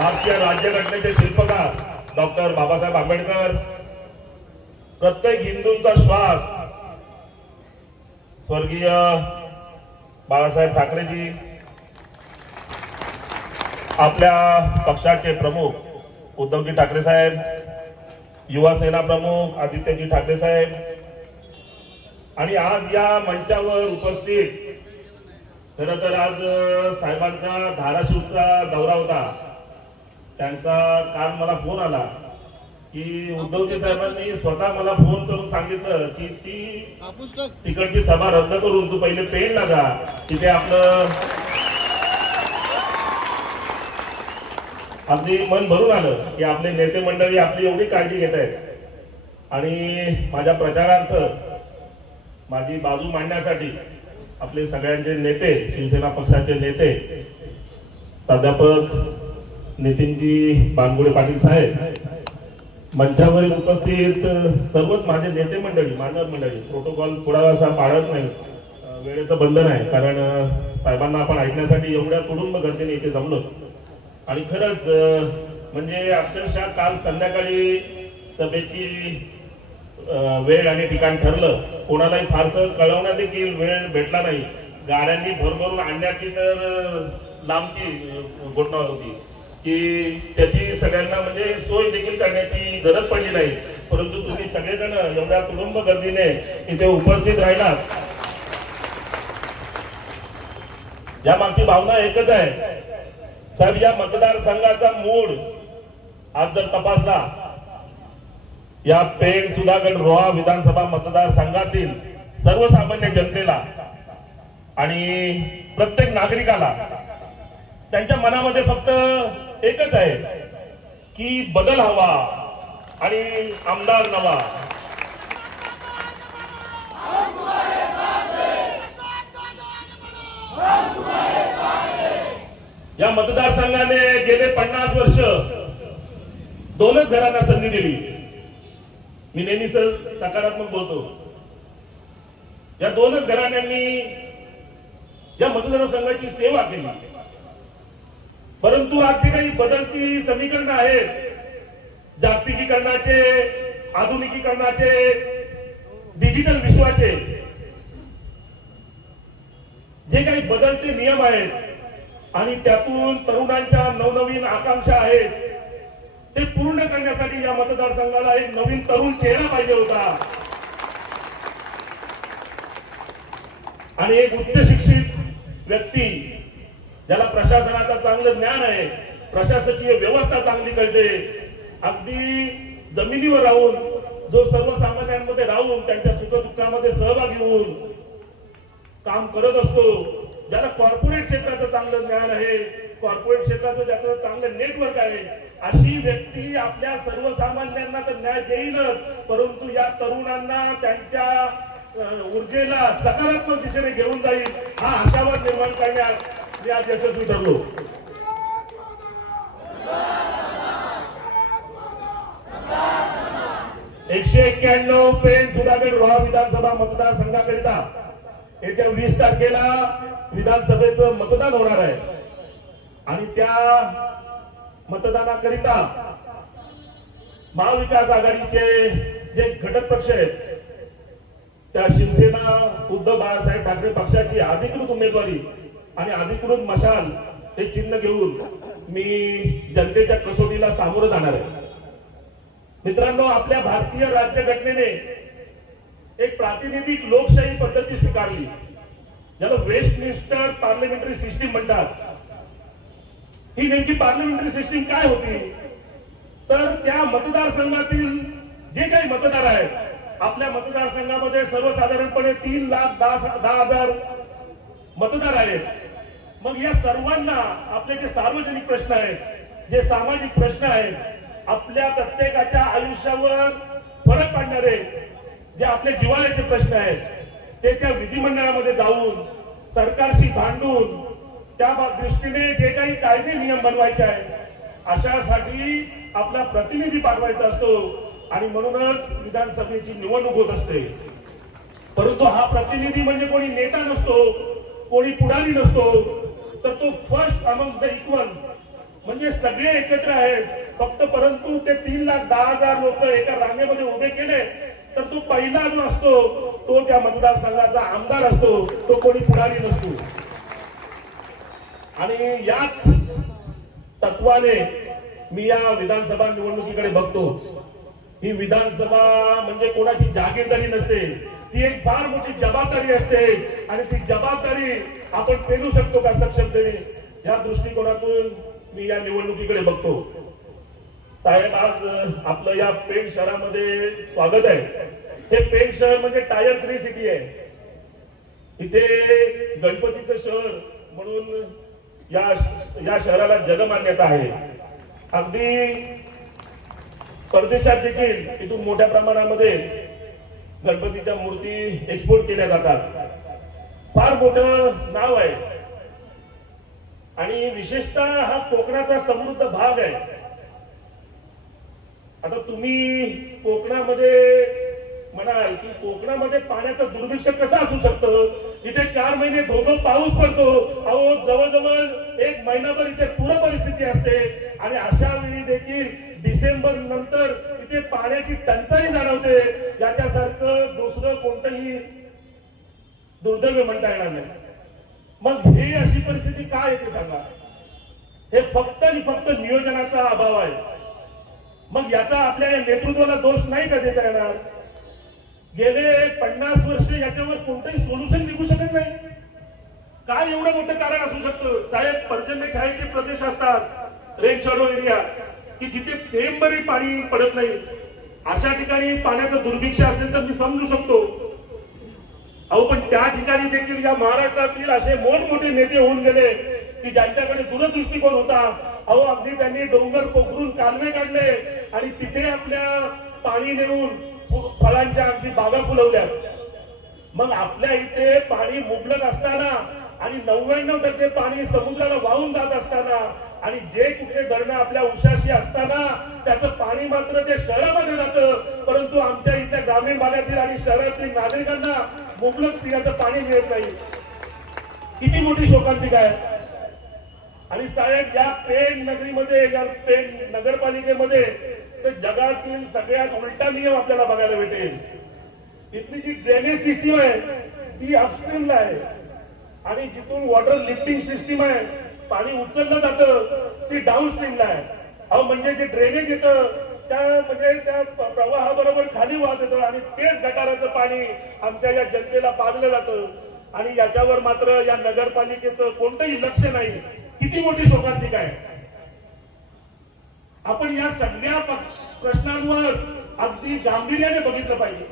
भारतीय राज्यघटनेचे शिल्पकार डॉक्टर बाबासाहेब आंबेडकर प्रत्येक हिंदूंचा श्वास. स्वर्गीय बाळासाहेब ठाकरेजी आपल्या पक्षाचे प्रमुख उद्धवजी ठाकरे साहेब युवा सेना प्रमुख आदित्यजी ठाकरे साहेब आणि आज या मंचावर उपस्थित खर तर आज साहेबांचा धाराशिवचा दौरा होता. त्यांचा काल मला फोन आला की उद्धवजी साहेबांनी स्वतः मला फोन करून सांगितलं की ती तिकडची सभा रद्द करून तू पहिले पेन लागा तिथे आपलं अगदी मन भरून आलं की आपले नेते मंडळी आपली एवढी काळजी घेत आहेत. आणि माझ्या प्रचारार्थ माझी बाजू मांडण्यासाठी आपले सगळ्यांचे नेते शिवसेना पक्षाचे नेते प्राध्यापक नितीनजी बानगुडे पाटील साहेब मंचावरील उपस्थित सर्वच माझे नेते मंडळी मानव मंडळी प्रोटोकॉल थोडा असा पाळत नाही वेळेचं बंधन आहे कारण साहेबांना आपण ऐकण्यासाठी एवढ्या कुटुंब गर्दीने इथे जमलो. आणि खरंच म्हणजे अक्षरशः काल संध्याकाळी सभेची वेळ आणि ठिकाण ठरलं कोणालाही फारसं कळवण्यात देखील वेळ भेटला नाही. गाड्यांनी भरभरून आणण्याची तर लांबची घटना होती. की त्याची सगळ्यांना म्हणजे सोय देखील करण्याची गरज पडली नाही. परंतु तुम्ही सगळेजण एवढ्या कुटुंब गर्दीने इथे उपस्थित राहिलात. या मागची भावना एकच आहे. साहेब या मतदारसंघाचा मूड आज जर तपासला या पेण सुधागड रोहा विधानसभा मतदारसंघातील सर्वसामान्य जनतेला आणि प्रत्येक नागरिकाला त्यांच्या मनामध्ये फक्त एकच आहे की बदल हवा आणि आमदार नवा. या मतदारसंघाने गेले पन्नास वर्ष दोनच घरांना संधी दिली. मी नेहमी सर सकारात्मक बोलतो. या दोनच घराण्यांनी या मतदारसंघाची सेवा केली. परंतु आज जी काही बदलती समीकरणं आहेत. जागतिकीकरणाचे आधुनिकीकरणाचे डिजिटल विश्वाचे. जे काही बदलते नियम आहेत आणि त्यातून तरुणांच्या नवनवीन आकांक्षा आहेत ते पूर्ण करण्यासाठी या मतदारसंघाला एक नवीन तरुण चेहरा पाहिजे होता. आणि एक उच्च शिक्षित व्यक्ती ज्याला प्रशासनाचा चांगलं ज्ञान आहे प्रशासकीय व्यवस्था चांगली कळते. अगदी जमिनीवर राहून जो सर्वसामान्यांमध्ये राहून त्यांच्या सुखदुःखामध्ये सहभागी होऊन काम करत असतो ज्याला कॉर्पोरेट क्षेत्राचं चांगलं ज्ञान आहे कॉर्पोरेट क्षेत्राचं ज्याचं चांगलं नेटवर्क आहे अशी व्यक्ती आपल्या सर्वसामान्यांना तर न्याय देईलच. परंतु या तरुणांना त्यांच्या ऊर्जेला सकारात्मक दिशेने घेऊन जाईल हा आशावाद निर्माण करण्यात मी आज यशस्वी ठरलो एकशे एक्क्याण्णव पेन सुधागड रोहा विधानसभा मतदारसंघाकरिता येत्या वीस तारखेला विधानसभेचं मतदान होणार आहे. आणि त्या मतदानाकरिता महाविकास आघाडीचे जे घटक पक्ष आहेत त्या शिवसेना उद्धव बाळासाहेब ठाकरे पक्षाची अधिकृत उमेदवारी आणि अधिकृत मशाल हे चिन्ह घेऊन मी जनतेच्या कसोटीला सामोरं जाणार आहे. मित्रांनो आपल्या भारतीय राज्यघटनेने एक प्रातिनिधिक लोकशाही पद्धती स्वीकारली. ज्याला वेस्टमिन्स्टर पार्लमेंटरी सिस्टीम म्हणतात. ही नेमकी पार्लमेंटरी सिस्टीम काय होती? तर त्या मतदारसंघातील जे काही मतदार आहेत आपल्या मतदारसंघामध्ये सर्वसाधारणपणे तीन लाख दहा दहा हजार मतदार आहेत. मग या सर्वांना आपले जे सार्वजनिक प्रश्न आहेत जे सामाजिक प्रश्न आहेत आपल्या प्रत्येकाच्या आयुष्यावर फरक पाडणारे जे आपले जिव्हाळ्याचे प्रश्न आहेत ते त्या विधिमंडळामध्ये जाऊन सरकारशी भांडून त्या दृष्टीने जे काही कायदे नियम बनवायचे आहेत अशासाठी आपला प्रतिनिधी पाठवायचा असतो आणि म्हणूनच विधानसभेची निवडणूक होत असते. परंतु हा प्रतिनिधी म्हणजे कोणी नेता नसतो कोणी पुढारी नसतो तर तो फर्स्ट अमंग द इक्वल म्हणजे सगळे एकत्र आहेत. फक्त परंतु ते तीन लाख दहा हजार लोक एका रांगेमध्ये उभे केले तर तो पहिला जो असतो तो त्या मतदारसंघाचा आमदार असतो. तो कोणी पुढारी नसतो. आणि याच तत्वाने मी या विधानसभा निवडणुकीकडे बघतो. ही विधानसभा म्हणजे कोणाची जागीरदारी नसते. ती एक फार मोठी जबाबदारी असते. आणि ती जबाबदारी आपण पेरू शकतो का सक्षमतेने या दृष्टिकोनातून मी या निवडणुकीकडे बघतो. साहेब आज आपलं या पेण शहरामध्ये स्वागत आहे. हे पेण शहर म्हणजे टायर थ्री सिटी आहे. इथे गणपतीचं शहर म्हणून या या शहराला जगमान्यता आहे. अगदी परदेशात देखील इथून मोठ्या प्रमाणामध्ये गणपतीच्या मूर्ती एक्सपोर्ट केल्या जातात. फार मोठं नाव आहे. आणि विशेषतः हा कोकणाचा समृद्ध भाग आहे. आता तुम्ही कोकणामध्ये म्हणाल की कोकणामध्ये पाण्याचं दुर्भिक्ष कसं असू शकतं? इथे चार महिने धोधो पाऊस पडतो. अहो जवळजवळ एक महिनाभर इथे पूर परिस्थिती असते. आणि अशा वेळी देखील डिसेंबर नंतर ते पाण्याची टंचाई जाणवते याच्यासारखं दुसरं कोणतंही दुर्दैव म्हणता येणार नाही. मग हे अशी परिस्थिती काय येते सांगा? हे फक्त आणि फक्त नियोजनाचा अभाव आहे. मग याचा आपल्या या नेतृत्वाला दोष नाही का देता येणार? गेले पन्नास वर्ष याच्यावर कोणतंही सोल्युशन निघू शकत नाही. काय एवढं मोठं कारण असू शकतं? साहेब पर्जन्य छायेचे प्रदेश असतात रेन शॅडो एरिया. की जिथे थेंबरी पाणी पडत नाही अशा ठिकाणी पाण्याचं दुर्भिक्ष असेल तर मी समजू शकतो. अहो पण त्या ठिकाणी देखील या महाराष्ट्रातील असे मोठमोठे नेते होऊन गेले की ज्यांच्याकडे दूरदृष्टिकोन होता. अहो अगदी त्यांनी डोंगर पोखरून कालवे काढले आणि तिथे आपल्या पाणी नेऊन फळांच्या अगदी बागा फुलवल्या. मग आपल्या इथे पाणी मुबलक असताना आणि नव्याण्णव टक्के पाणी समुद्राला वाहून जात असताना आणि जे कुठले धरणं आपल्या उशाशी असताना त्याचं पाणी मात्र ते शहरामध्ये जातं. परंतु आमच्या इथल्या ग्रामीण भागातील आणि शहरातील नागरिकांना मुबलक पिण्याचं पाणी मिळत नाही. किती मोठी शोकांतिका आहे. आणि साहेब या पेन नगरीमध्ये या पेन नगरपालिकेमध्ये तर जगातील सगळ्यात उलटा नियम आपल्याला बघायला भेटेल. इथली जी ड्रेनेज सिस्टीम आहे ती अपस्ट्रीमला आहे. आणि जिथून वॉटर लिफ्टिंग सिस्टीम आहे पाणी उचललं जातं ती डाऊन स्ट्रीमला आहे. अहो म्हणजे जे ड्रेनेज येतं त्या म्हणजे त्या प्रवाहाबरोबर खाली वाहत येतं आणि तेच गटाराचं पाणी आमच्या या जनतेला पाजलं जातं. आणि याच्यावर मात्र या नगरपालिकेचं कोणतंही लक्ष नाही. किती मोठी शोकांतिक आहे. आपण या सगळ्या प्रश्नांवर अगदी गांभीर्याने बघितलं पाहिजे.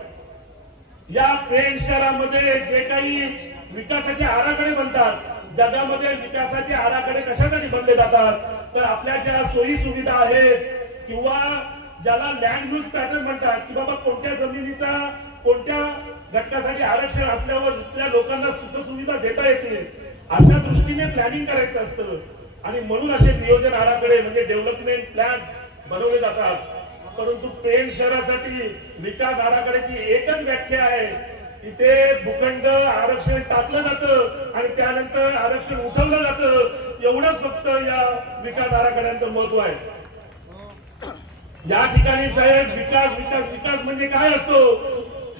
या पेण शहरामध्ये जे काही विकासाचे आराखडे बनतात जगामध्ये विकासाचे आराखडे कशासाठी बनले जातात? तर आपल्या ज्या सोयी सुविधा आहेत किंवा ज्याला लँड यूज पॅटर्न म्हणतात की बाबा कोणत्या जमिनीचा कोणत्या घटकासाठी आरक्षण असल्यावर दुसऱ्या लोकांना सुखसुविधा देता येतील? अशा दृष्टीने प्लॅनिंग करायचं असतं. आणि म्हणून असे नियोजन आराखडे म्हणजे डेव्हलपमेंट प्लॅन बनवले जातात. परंतु पेण शहरासाठी विकास आराखड्याची एकच व्याख्या आहे. इथे भूखंड आरक्षण टाकलं जातं आणि त्यानंतर आरक्षण उठवलं जातं. एवढंच फक्त या विकास आराखड्यांचं महत्त्व आहे. या ठिकाणी साहेब विकास विकास विकास म्हणजे काय असतो?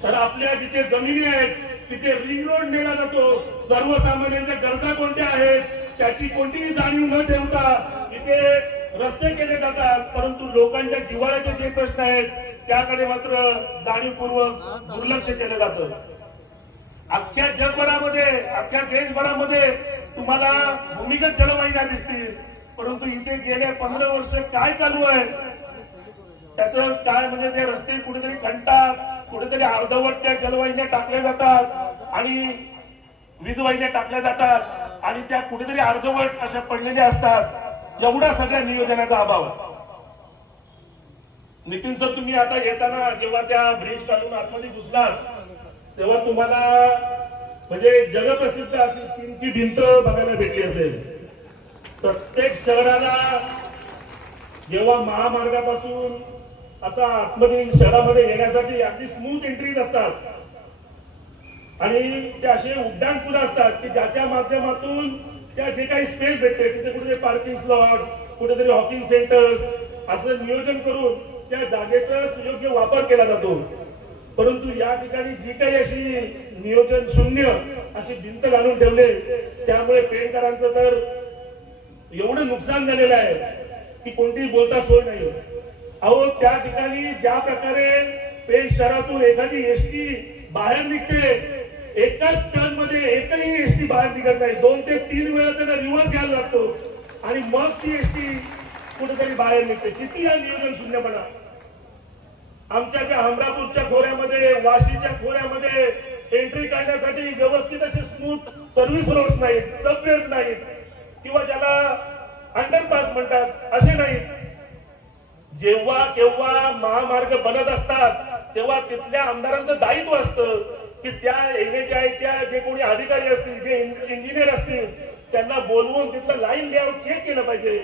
तर आपल्या जिथे जमिनी आहेत तिथे रिंग रोड नेला जातो. सर्वसामान्यांच्या गरजा कोणत्या आहेत त्याची कोणतीही जाणीव न ठेवता इथे रस्ते केले जातात. परंतु लोकांच्या जिव्हाळ्याचे जे प्रश्न आहेत त्याकडे मात्र जाणीवपूर्वक दुर्लक्ष केलं जातं. अख्ख्या जगभरामध्ये अख्ख्या देशभरामध्ये तुम्हाला भूमिगत जलवाहिन्या दिसतील. परंतु इथे गेल्या पंधरा वर्ष काय चालू आहे? त्याच काय म्हणजे ते रस्ते कुठेतरी खंडतात कुठेतरी अर्धवट त्या जलवाहिन्या टाकल्या जातात आणि वीजवाहिन्या टाकल्या जातात आणि त्या कुठेतरी अर्धवट अशा पडलेल्या असतात. एवढा सगळ्या नियोजनाचा अभाव आहे. नितीन सर तुम्ही आता येताना जेव्हा त्या ब्रिज काढून आतमध्ये घुसलात तेव्हा तुम्हाला म्हणजे जगप्रसिद्ध अशी तीनची भिंत बघायला भेटली असेल. प्रत्येक शहराला जेव्हा महामार्गापासून असा आतमध्ये शहरामध्ये येण्यासाठी अगदी स्मूथ एंट्रीज असतात. आणि ते असे उड्डाण पुलं असतात की ज्याच्या माध्यमातून त्या जे काही स्पेस भेटते तिथे कुठेतरी पार्किंग स्लॉट कुठेतरी हॉकिंग सेंटर्स असं नियोजन करून त्या जागेचा सुयोग्य वापर केला जातो. परंतु या ठिकाणी जी काही अशी नियोजन शून्य अशी भिंत घालून ठेवले त्यामुळे पेणकरांचं तर एवढं नुकसान झालेलं आहे की कोणतीही बोलता सोय नाही. अहो त्या ठिकाणी ज्या प्रकारे पेंट शहरातून एखादी एसटी बाहेर निघते एकाच टर्नमध्ये एकही एसटी बाहेर निघत नाही. दोन ते तीन वेळा त्यांना रिव्हर्स घ्यायला लागतो. आणि मग ती एसटी कुठेतरी बाहेर निघते. किती हा नियोजन शून्यपणा आमच्या त्या हमरापूरच्या खोऱ्यामध्ये वाशीच्या खोऱ्यामध्ये एंट्री काढण्यासाठी व्यवस्थित असे स्मूथ सर्व्हिस रोड नाहीत सबवेज नाहीत किंवा ज्याला अंडरपास म्हणतात असे नाहीत. जेव्हा केव्हा महामार्ग बनत असतात तेव्हा तिथल्या आमदारांचं दायित्व असतं की त्या एनएचआयच्या जे कोणी अधिकारी असतील जे इंजिनियर असतील त्यांना बोलवून तिथलं लाईन लेआउट चेक केलं पाहिजे.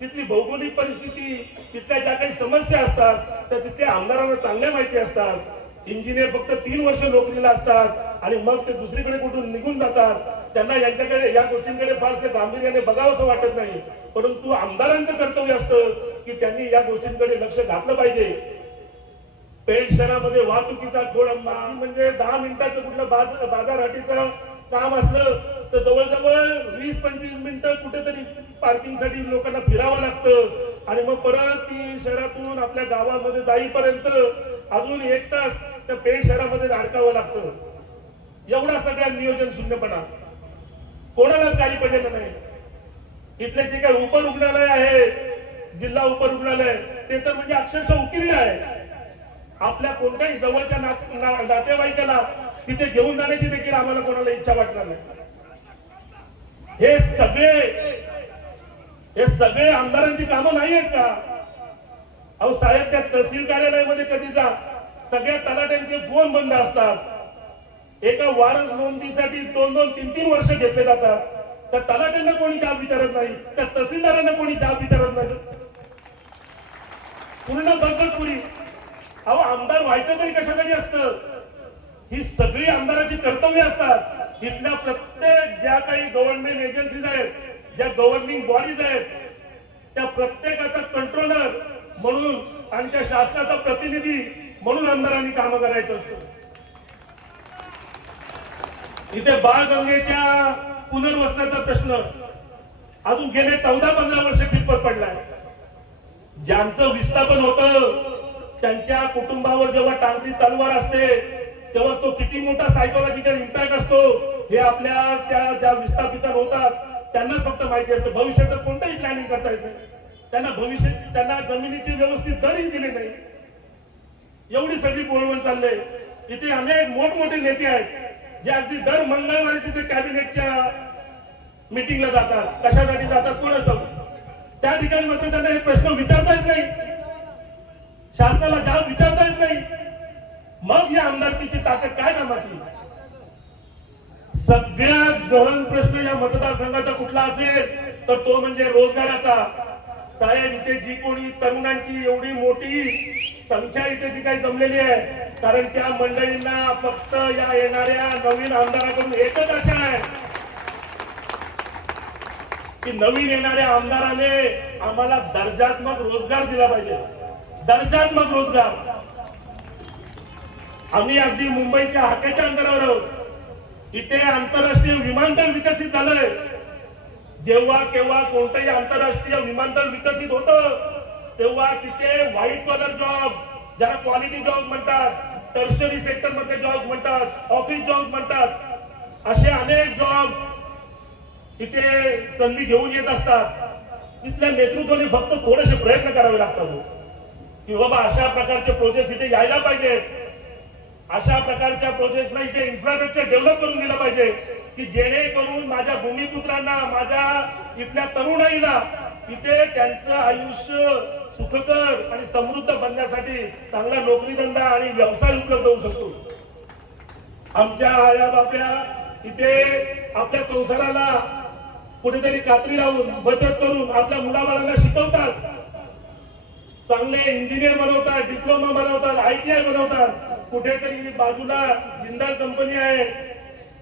तिथली भौगोलिक परिस्थिती तिथल्या ज्या काही समस्या असतात त्या तिथल्या आमदारांना चांगल्या माहिती असतात. इंजिनियर फक्त तीन वर्ष नोकरीला असतात आणि मग ते दुसरीकडे कुठून निघून जातात. त्यांना यांच्याकडे या गोष्टींकडे फारसे गांभीर्याने बघावंसं वाटत नाही. परंतु आमदारांचं कर्तव्य असतं की त्यांनी या गोष्टींकडे लक्ष घातलं पाहिजे. पेठ शहरामध्ये वाहतुकीचा खोळ म्हणजे दहा मिनिटाचं कुठलं बाज- बाजारहाटीचं काम असलं तर जवळजवळ वीस पंचवीस मिनिटं कुठेतरी पार्किंगसाठी लोकांना फिरावं लागतं. आणि मग परत ती शहरातून आपल्या गावामध्ये जाईपर्यंत अजून एक तास त्या पेठ शहरामध्ये अडकावं लागतं. एवढा सगळ्या नियोजन शून्यपणा. कोणालाच काही पडलेलं नाही. इथले जे काही उपरुग्णालय आहे जिल्हा उपरुग्णालय ते तर म्हणजे अक्षरशः उकिरले आहे. आपल्या कोणत्याही जवळच्या नात- ना- नातेवाईकाला तिथे घेऊन जाण्याची देखील आम्हाला कोणाला इच्छा वाटणार नाही. हे सगळे हे सगळे आमदारांची कामं नाही आहेत का? अहो साहेब त्या तहसील कार्यालयामध्ये कधी जा. सगळ्या तलाट्यांचे फोन बंद असतात. एका वारस नोंदीसाठी दोन दोन तीन तीन वर्ष घेतले जातात. त्या तलाट्यांना कोणी जाब विचारत नाही. त्या तहसीलदारांना कोणी जाब विचारत नाही. पूर्ण बळकटपुरी अहो आमदार व्हायचं तरी कशासाठी असतं? ही सगळी आमदाराची कर्तव्य असतात. इथल्या प्रत्येक ज्या काही गव्हर्नमेंट एजन्सीज आहेत ज्या गव्हर्निंग बॉडीज आहेत त्या प्रत्येकाचा कंट्रोलर म्हणून आणि त्या शासनाचा प्रतिनिधी म्हणून आमदारांनी काम करायचं असतं. इथे बाळगंगेच्या पुनर्वसनाचा प्रश्न. अजून गेले चौदा पंधरा वर्ष कितपत पडलाय? ज्यांचं विस्थापन होतं त्यांच्या कुटुंबावर जेव्हा टांगती तलवार असते तेव्हा तो किती मोठा सायकोलॉजिकल इम्पॅक्ट असतो हे आपल्या त्या ज्या विस्थापित होतात त्यांना फक्त माहिती असतं. भविष्याचं कोणतंही प्लॅनिंग करता येत नाही. त्यांना भविष्य त्यांना जमिनीची व्यवस्थित दरही दिली नाही. एवढी सगळी बोलवण चालले इथे अनेक मोठमोठे नेते आहेत जे अगदी दर मंगळवारी तिथे कॅबिनेटच्या मिटिंगला जातात. कशासाठी जातात कोणाचं त्या ठिकाणी मात्र त्यांना हे प्रश्न विचारता येत नाही. शासनाला जाब विचारता येत नाही. मग या आमदारकीची ताकद काय कामाची? सगळ्यात गहन प्रश्न या मतदारसंघाचा कुठला असेल तर तो म्हणजे रोजगाराचा. साहेब इथे जी कोणी तरुणांची एवढी मोठी संख्या इथे जी काही जमलेली आहे कारण त्या मंडळींना फक्त या येणाऱ्या नवीन आमदाराकडून एकच आशा आहे की नवीन येणाऱ्या आमदाराने आम्हाला दर्जात्मक रोजगार दिला पाहिजे. दर्जात्मक रोजगार. आम्ही अगदी मुंबईच्या हाकेच्या अंतरावर आहोत. इथे आंतरराष्ट्रीय विमानतळ विकसित झालंय. जेव्हा केव्हा कोणतंही आंतरराष्ट्रीय विमानतळ विकसित होतं तेव्हा तिथे व्हाईट कॉलर जॉब ज्याला क्वालिटी जॉब म्हणतात टर्शरी सेक्टर मधले जॉब म्हणतात ऑफिस जॉब म्हणतात असे अनेक जॉब्स इथे संधी घेऊन येत असतात. तिथल्या नेतृत्वाने फक्त थोडेसे प्रयत्न करावे लागतात हो. की बाबा अशा प्रकारचे प्रोजेक्ट इथे यायला पाहिजेत. अशा प्रकारच्या प्रोजेक्टला इथे इन्फ्रास्ट्रक्चर डेव्हलप करून दिलं पाहिजे की जेणेकरून माझ्या भूमिपुत्रांना माझ्या इथल्या तरुणाईला इथे त्यांचं आयुष्य सुखकर आणि समृद्ध बनण्यासाठी चांगला नोकरीधंदा आणि व्यवसाय उपलब्ध होऊ शकतो. आमच्या आया बापड्या इथे आपल्या संसाराला कुठेतरी कात्री लावून बचत करून आपल्या मुलाबाळांना शिकवतात. चांगले इंजिनियर बनवतात डिप्लोमा बनवतात आयटीआय बनवतात. कुठेतरी बाजूला जिंदाल कंपनी आहे.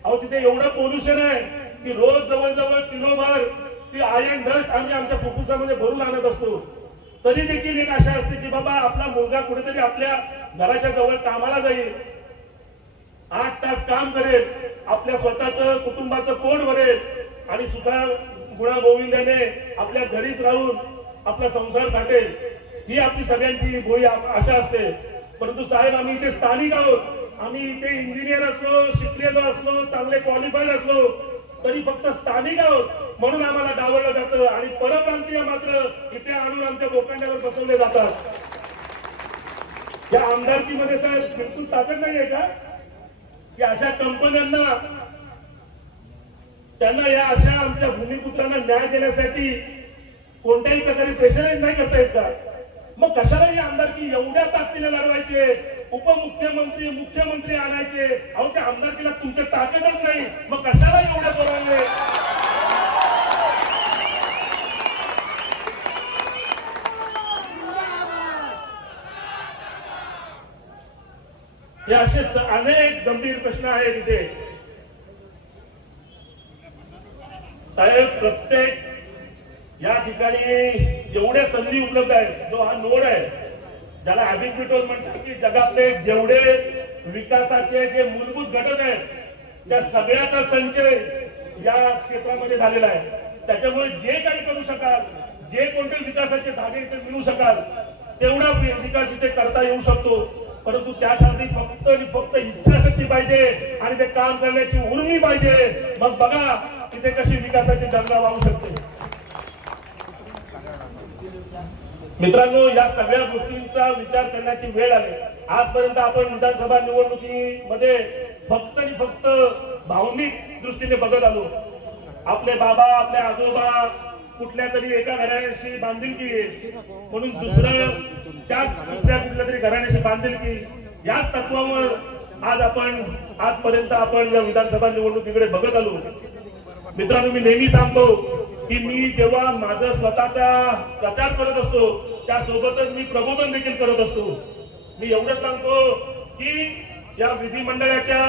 अहो तिथे एवढं पोल्युशन आहे की रोज जवळजवळ किलोभर ती आयन डस्ट आम्ही आमच्या फुफ्फुसामध्ये भरून आणत असतो. तरी देखील एक आशा असते की बाबा आपला मुलगा कुठेतरी आपल्या घराच्या जवळ कामाला जाईल. आठ तास काम करेल आपल्या स्वतःचं कुटुंबाचं पोट भरेल आणि सुद्धा गुणा गोविंदाने आपल्या घरीच राहून आपला संसार थाटेल. ही आपली सगळ्यांची भोई आशा असते. परंतु साहेब आम्ही इथे स्थानिक आहोत. आम्ही इथे इंजिनियर असलो शिकलेलो असलो चांगले क्वालिफाईड असलो तरी फक्त स्थानिक आहोत. म्हणून आम्हाला डावलं जातं आणि परप्रांतीय मात्र इथे आणून आमच्या बोकांड्यावर बसवले जातात. या आमदारकीमध्ये साहेब बिलकुल ताकद नाही आहे का? की अशा कंपन्यांना त्यांना या अशा आमच्या भूमिपुत्रांना न्याय देण्यासाठी कोणत्याही प्रकारे प्रेशराईज नाही करता येत का? मग कशाला ही आमदारकी एवढ्या ताकदीने लढवायचे? उपमुख्यमंत्री मुख्यमंत्री आणायचे. अहो त्या आमदारकीला तुमच्या ताकदच नाही. मग कशाला एवढ्या बोलवले? हे असे अनेक गंभीर प्रश्न आहेत इथे. साहेब प्रत्येक या ठिकाणी जेवढ्या संधी उपलब्ध आहेत. जो हा नोड आहे ज्याला हॅबिबिटोज म्हणतात की जगातले जेवढे विकासाचे जे मूलभूत घटक आहेत त्या सगळ्याचा संचय या क्षेत्रामध्ये झालेला आहे. त्याच्यामुळे जे काही करू शकाल जे कोणते विकासाचे धागे इथे मिळू शकाल तेवढा विकास इथे करता येऊ शकतो. परंतु त्यासाठी फक्त आणि फक्त इच्छाशक्ती पाहिजे आणि ते काम करण्याची उर्मी पाहिजे. मग बघा इथे कशी विकासाची गंगा वाहू शकते. मित्रांनो या सगळ्या गोष्टींचा विचार करण्याची वेळ आली. आजपर्यंत आपण विधानसभा निवडणुकीमध्ये फक्त आणि फक्त भावनिक दृष्टीने बघत आलो. आपले बाबा आपले आजोबा कुठल्या तरी एका घराण्याशी बांधिलकी आहे. म्हणून दुसरं त्याच दुसऱ्या कुठल्या तरी घराण्याशी बांधिलकी. याच तत्वावर आज आपण आजपर्यंत आपण या विधानसभा निवडणुकीकडे बघत आलो. मित्रांनो मी नेहमी सांगतो की मी जेव्हा माझं स्वतःचा प्रचार करत असतो त्यासोबतच मी प्रबोधन देखील करत असतो. मी एवढं सांगतो की या विधिमंडळाच्या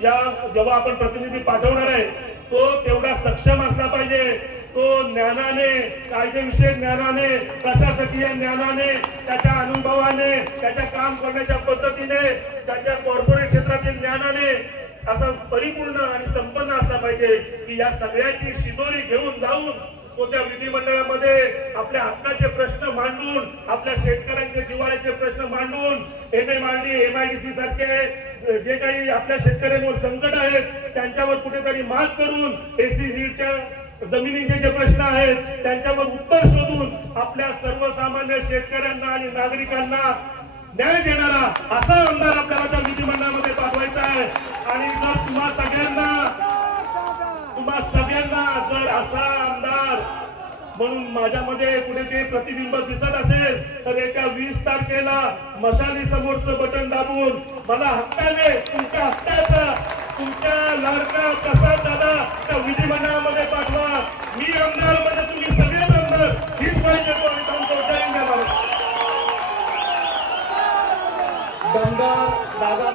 या जेव्हा आपण प्रतिनिधी पाठवणार आहे तो तेवढा सक्षम असला पाहिजे. तो ज्ञानाने कायदेविषयक ज्ञानाने प्रशासकीय ज्ञानाने त्याच्या अनुभवाने त्याच्या काम करण्याच्या पद्धतीने त्याच्या कॉर्पोरेट क्षेत्रातील ज्ञानाने असा परिपूर्ण आणि संपन्न असला पाहिजे की या सगळ्याची शिदोरी घेऊन जाऊन तो त्या विधिमंडळामध्ये आपल्या हक्काचे प्रश्न मांडून आपल्या शेतकऱ्यांचे जिवाळ्याचे प्रश्न मांडून M M R D M I D C सारखे जे काही आपल्या शेतकऱ्यांवर संकट आहेत त्यांच्यावर कुठेतरी मात करून एसीसीच्या जमिनीचे जे प्रश्न आहेत त्यांच्यावर उत्तर शोधून आपल्या सर्वसामान्य शेतकऱ्यांना आणि नागरिकांना न्याय देणारा असा आमदार आपल्याला त्या विधिमंडळामध्ये पाठवायचा आहे. आणि जर तुम्हा सगळ्यांना तुम्हा सगळ्यांना जर असा आमदार म्हणून माझ्यामध्ये कुठेतरी प्रतिबिंब दिसत असेल तर एका वीस तारखेला मशाली समोरचं बटन दाबून मला हक्काने तुमच्या हक्काच तुमच्या लाडका कसा दादा त्या विधिमंडळामध्ये पाठवा. मी आमदार म्हणजे तुम्ही सगळेच आमदार. हीच पाहिजे आणि दादा